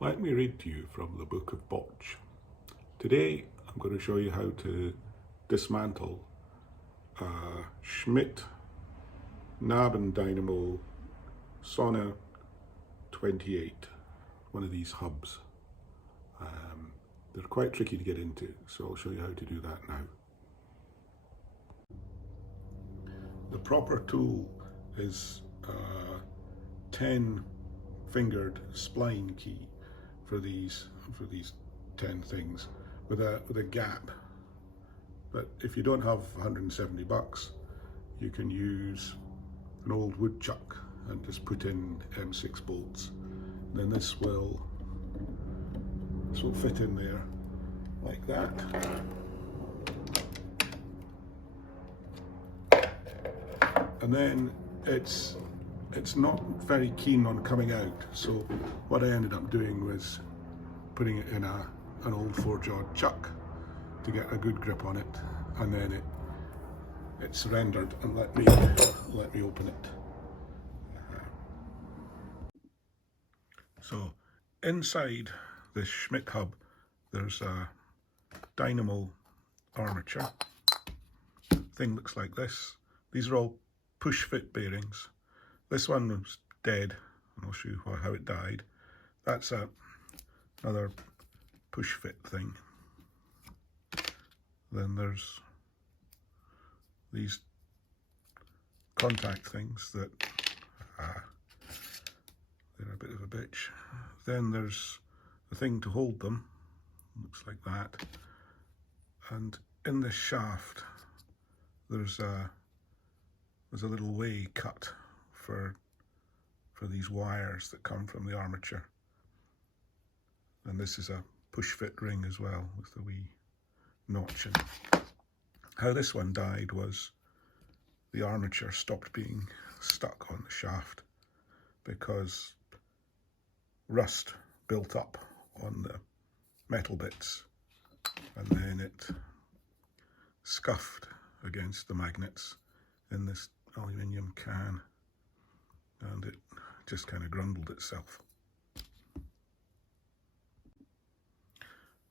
Let me read to you from the Book of Botch. Today I'm going to show you how to dismantle a Schmidt knob and dynamo Sauna 28, one of these hubs. They're quite tricky to get into, so I'll show you how to do that now. The proper tool is a 10-fingered spline key for these 10 things with a gap. But if you don't have 170 bucks, you can use an old woodchuck and just put in M6 bolts. And then this will fit in there like that. And then it's not very keen on coming out, so what I ended up doing was putting it in an old 4-jawed chuck to get a good grip on it, and then it surrendered and let me open it. So inside this Schmidt hub there's a dynamo armature. Thing looks like this. These are all push fit bearings. This one was dead, and I'll show you how it died. That's another push fit thing. Then there's these contact things that they're a bit of a bitch. Then there's a thing to hold them, looks like that. And in this shaft there's a little way cut for these wires that come from the armature. And this is a push fit ring as well with the wee notch. And how this one died was the armature stopped being stuck on the shaft because rust built up on the metal bits, and then it scuffed against the magnets in this aluminium can, and it just kind of grundled itself.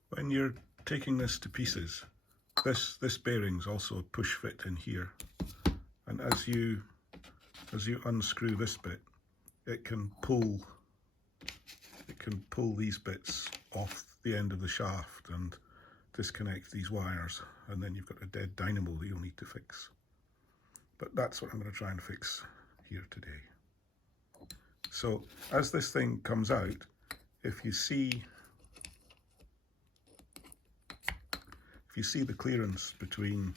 When you're taking this to pieces, this bearing's also a push fit in here, and as you unscrew this bit, it can pull these bits off the end of the shaft and disconnect these wires, and then you've got a dead dynamo that you'll need to fix. But that's what I'm going to try and fix here today. So as this thing comes out, if you see the clearance between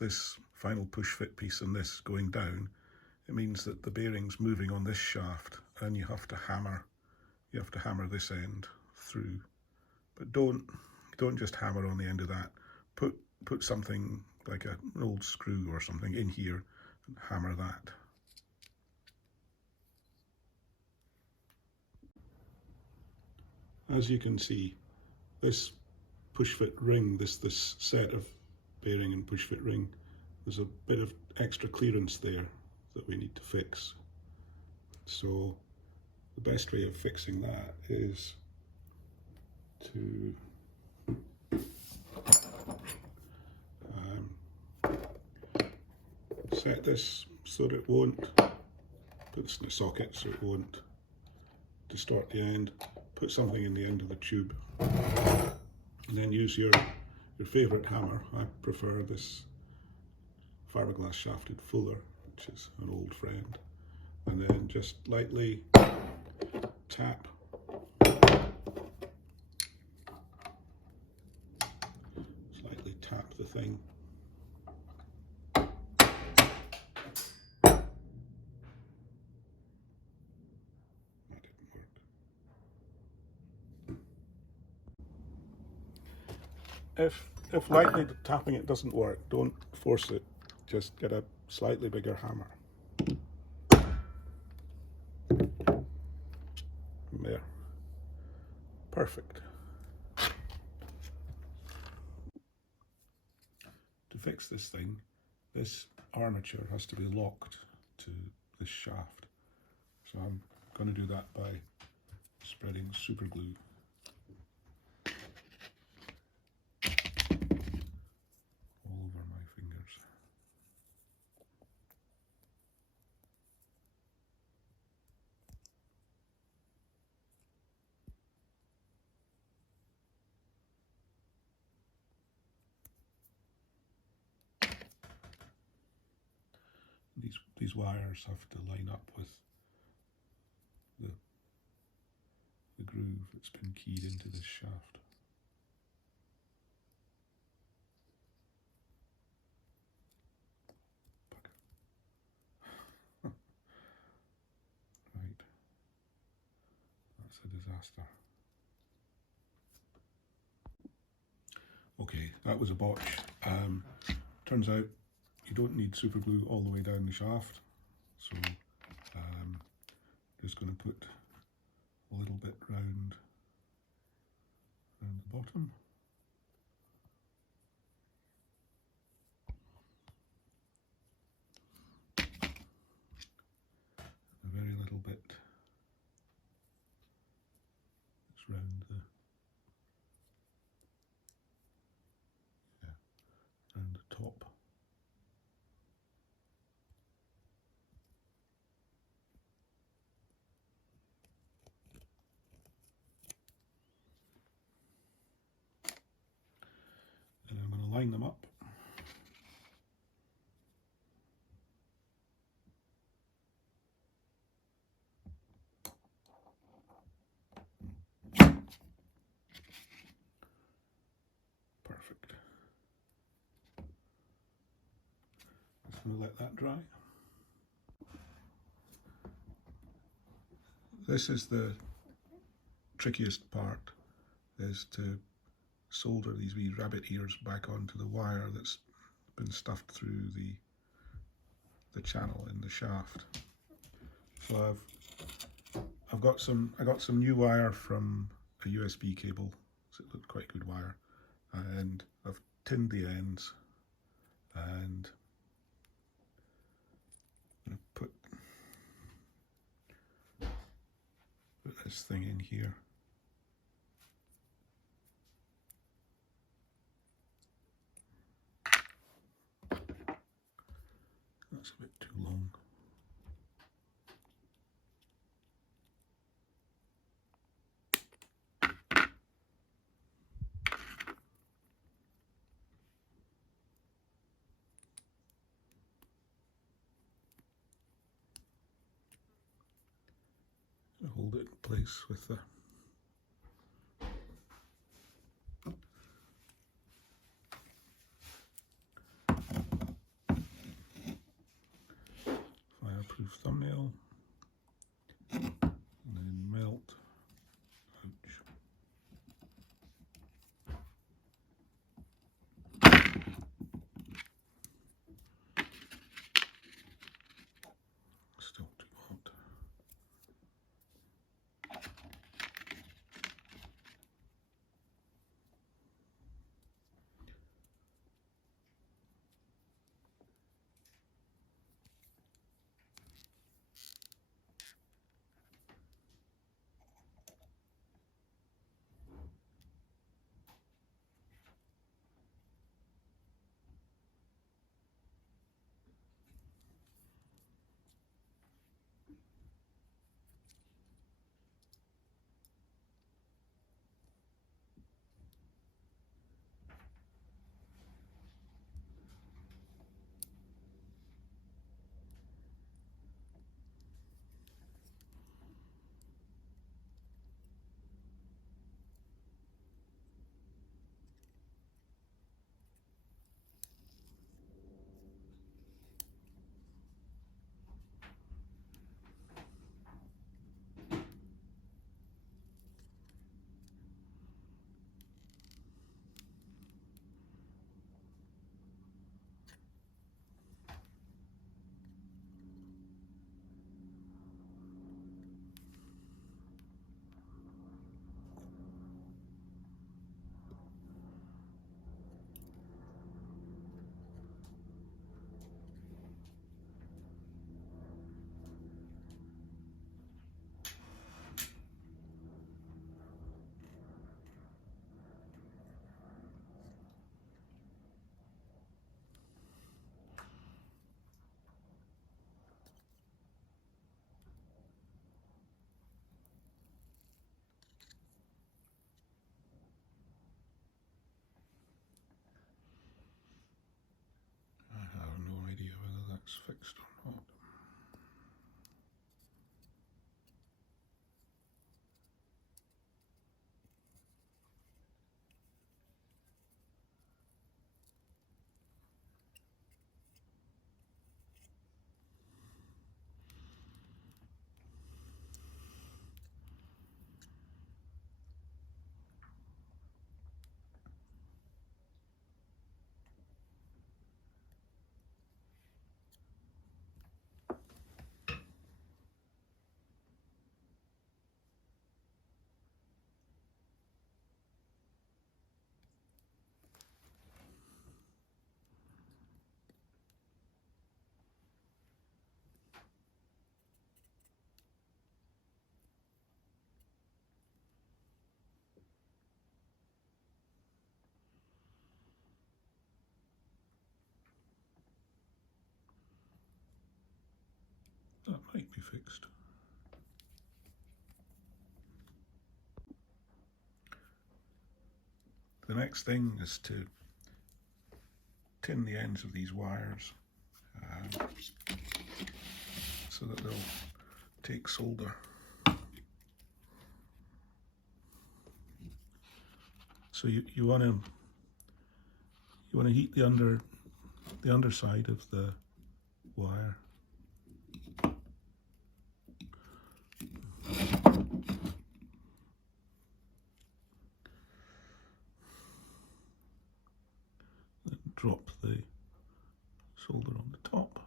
this final push fit piece and this going down, it means that the bearing's moving on this shaft, and you have to hammer this end through. But don't just hammer on the end of that. Put something like an old screw or something in here and hammer that. As you can see, this push fit ring, this set of bearing and push fit ring, there's a bit of extra clearance there that we need to fix. So the best way of fixing that is to set this so that it won't, put this in a socket so it won't distort the end, put something in the end of the tube, and then use your favourite hammer. I prefer this fiberglass shafted fuller, which is an old friend, and then just lightly tap the thing. That didn't work. If lightly tapping it doesn't work, don't force it, just get a slightly bigger hammer. There. Perfect. To fix this thing, this armature has to be locked to this shaft. So I'm going to do that by spreading super glue. All over my fingers. These wires have to line up with the groove that's been keyed into this shaft. Right, that's a disaster. Okay, that was a botch. Turns out you don't need super glue all the way down the shaft, so just going to put a little bit round the bottom. A very little bit just round the round the top. And I'm going to line them up. Perfect. Just going to let that dry. This is the trickiest part, is to solder these wee rabbit ears back onto the wire that's been stuffed through the channel in the shaft. So I got some new wire from a USB cable, so it looked quite good wire, and I've tinned the ends, and I'm going to put this thing in here. That's a bit too long. Hold it in place with the fireproof thumbnail, and then melt. Ouch. Still too hot. fixed or not. That might be fixed. The next thing is to tin the ends of these wires so that they'll take solder. So you want to heat the underside of the wire. Then drop the solder on the top.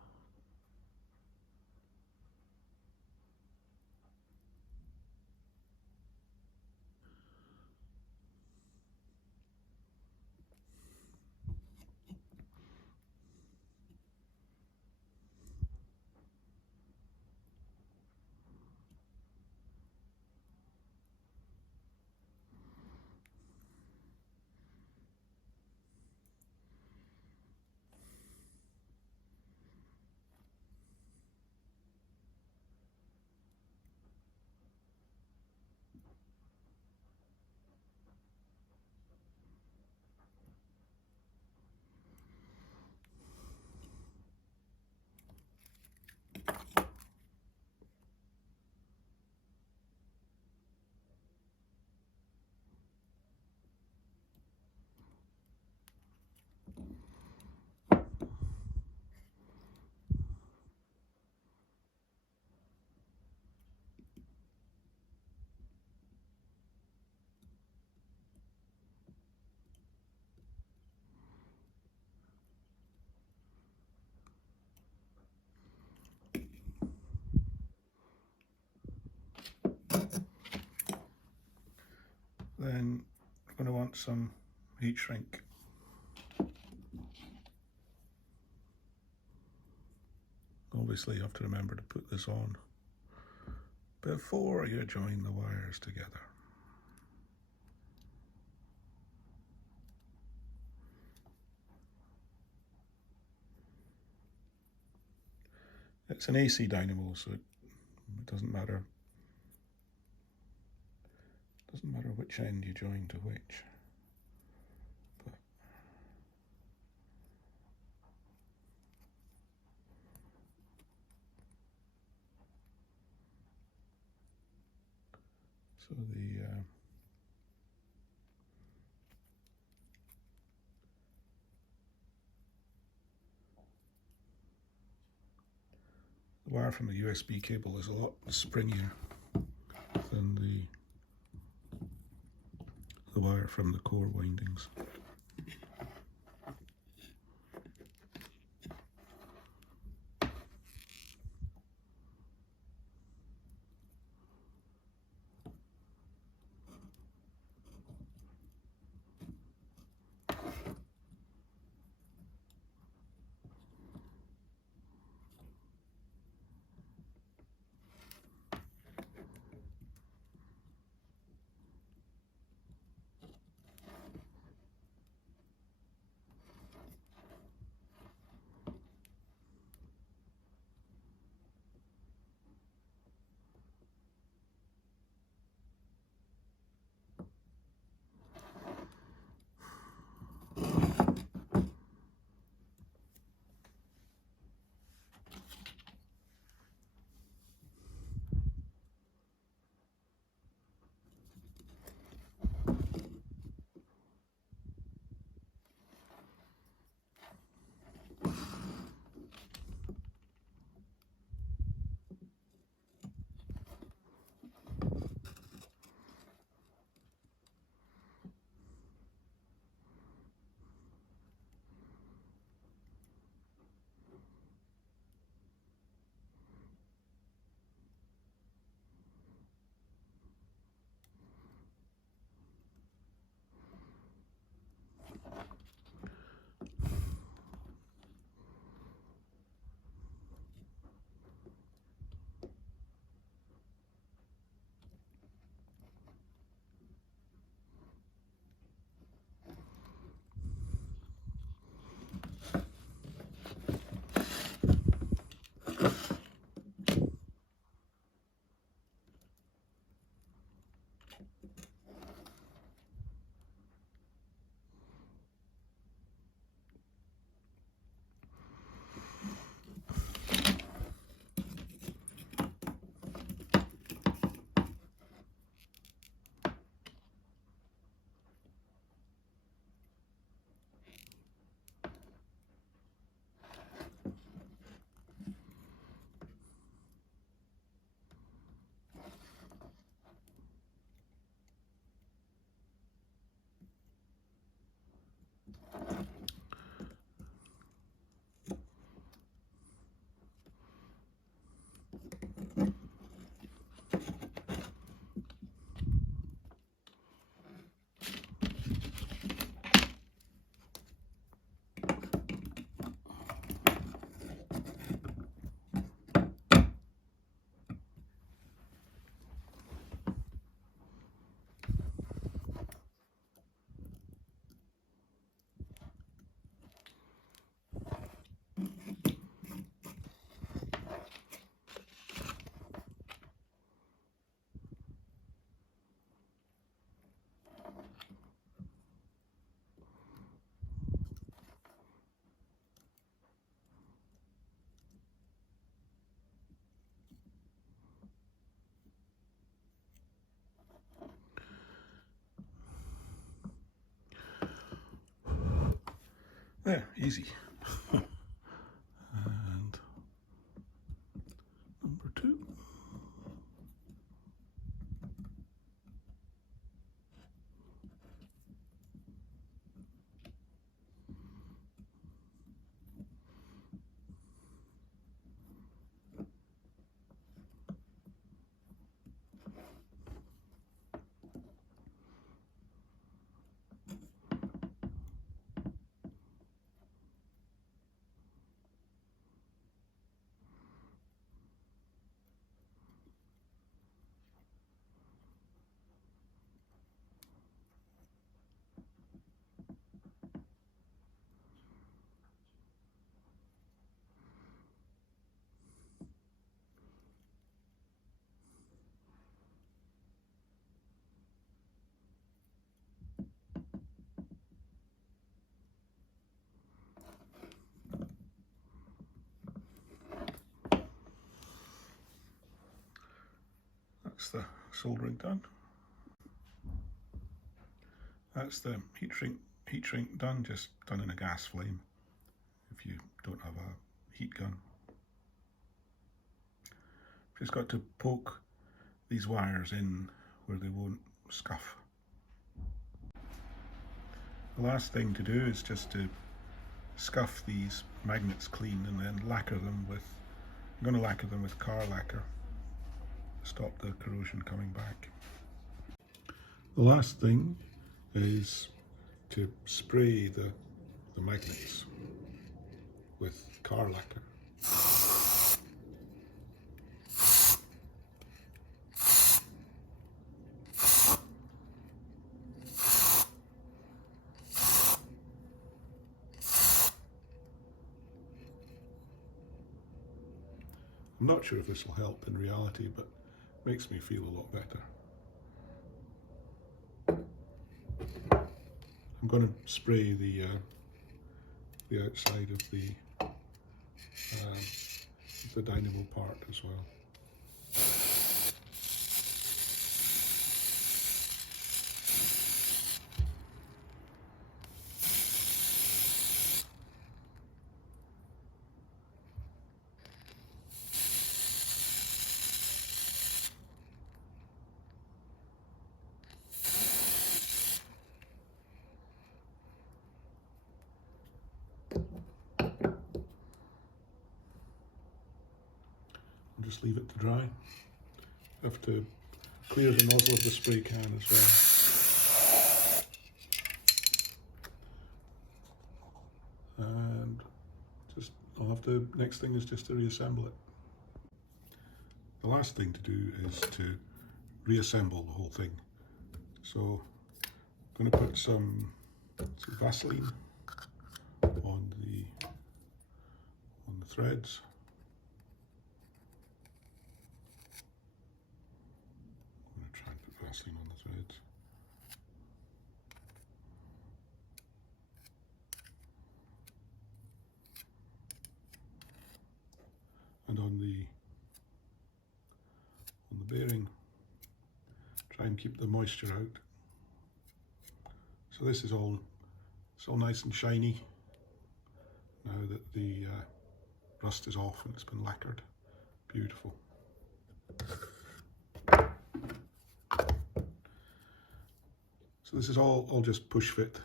Then we're going to want some heat shrink. Obviously you have to remember to put this on before you join the wires together. It's an AC dynamo, so it doesn't matter. Doesn't matter which end you join to which. But so the wire from the USB cable is a lot springier than the wire from the core windings. There, easy. And number 2. That's the soldering done. That's the heat shrink done, just done in a gas flame if you don't have a heat gun. Just got to poke these wires in where they won't scuff. The last thing to do is just to scuff these magnets clean and then lacquer them with, I'm going to lacquer them with car lacquer. Stop the corrosion coming back. The last thing is to spray the magnets with car lacquer. I'm not sure if this will help in reality, but it makes me feel a lot better. I'm going to spray the outside of the dynamo part as well. Just leave it to dry. Have to clear the nozzle of the spray can as well. And just, I'll have to, next thing is just to reassemble it. The last thing to do is to reassemble the whole thing. So I'm going to put some Vaseline on the threads. On the threads. And on the bearing, try and keep the moisture out. So this is all, it's all nice and shiny now that the rust is off and it's been lacquered. Beautiful. So this is all just push fit.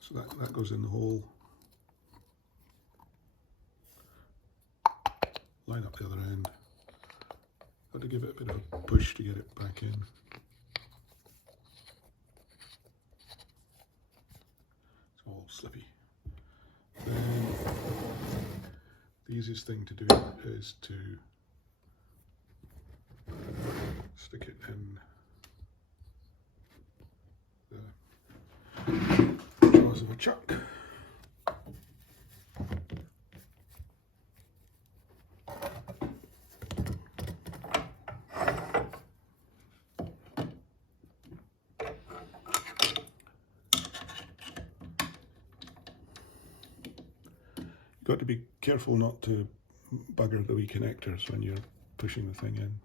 So that goes in the hole. Line up the other end. Got to give it a bit of a push to get it back in. It's all slippy. Then the easiest thing to do is to stick it in the jaws of a chuck. Got to be careful not to bugger the wee connectors when you're pushing the thing in.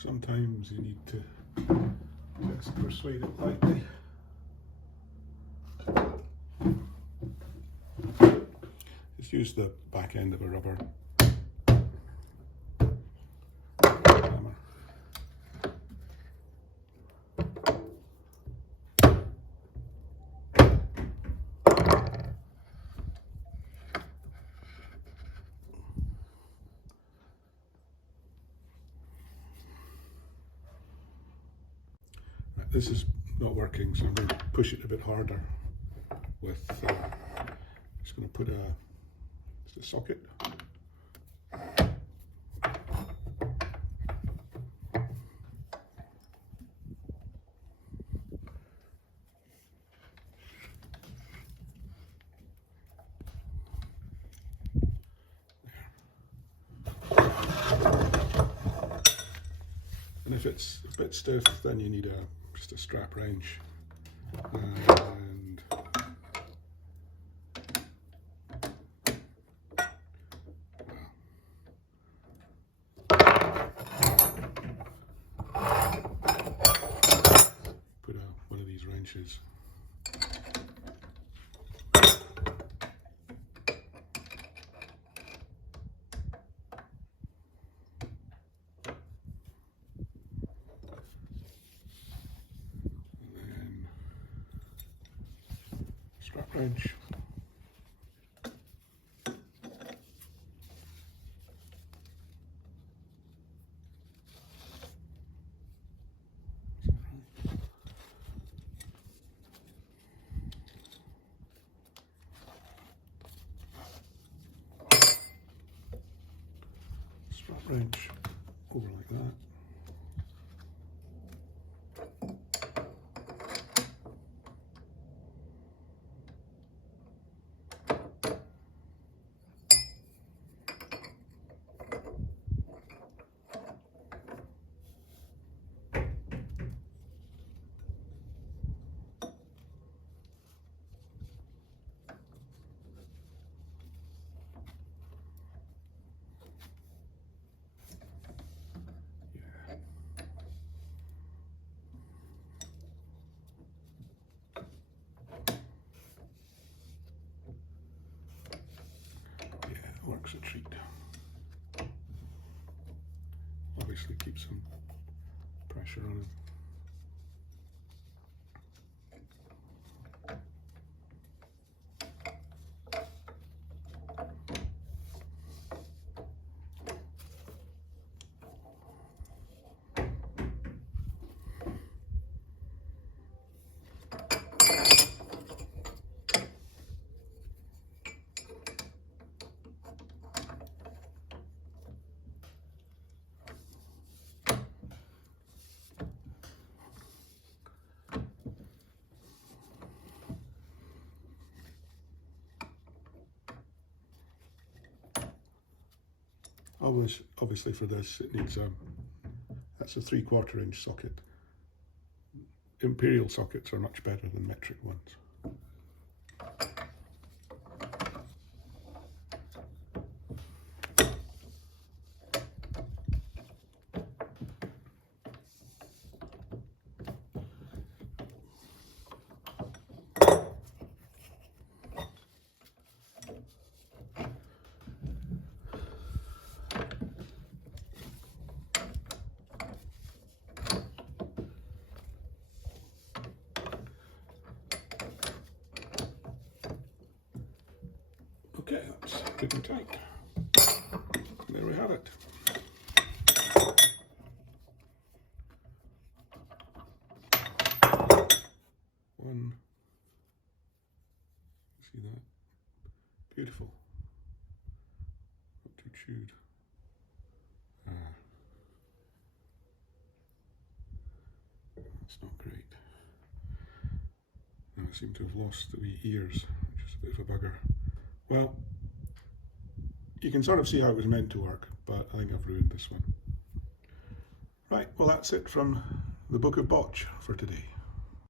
Sometimes you need to just persuade it lightly. Just use the back end of a rubber hammer. This is not working, so I'm going to push it a bit harder with, just going to put a socket. And if it's a bit stiff, then you need just a strap wrench. And put one of these wrenches. Strap wrench. Strap wrench over like that. Works a treat. Obviously keep some pressure on it. Obviously for this it needs that's a 3/4 inch socket. Imperial sockets are much better than metric ones. Okay, that's good and tight. And there we have it. One, see that? Beautiful. Not too chewed. That's not great. Now I seem to have lost the wee ears, which is a bit of a bugger. Well, you can sort of see how it was meant to work, but I think I've ruined this one. Right, well that's it from the Book of Botch for today.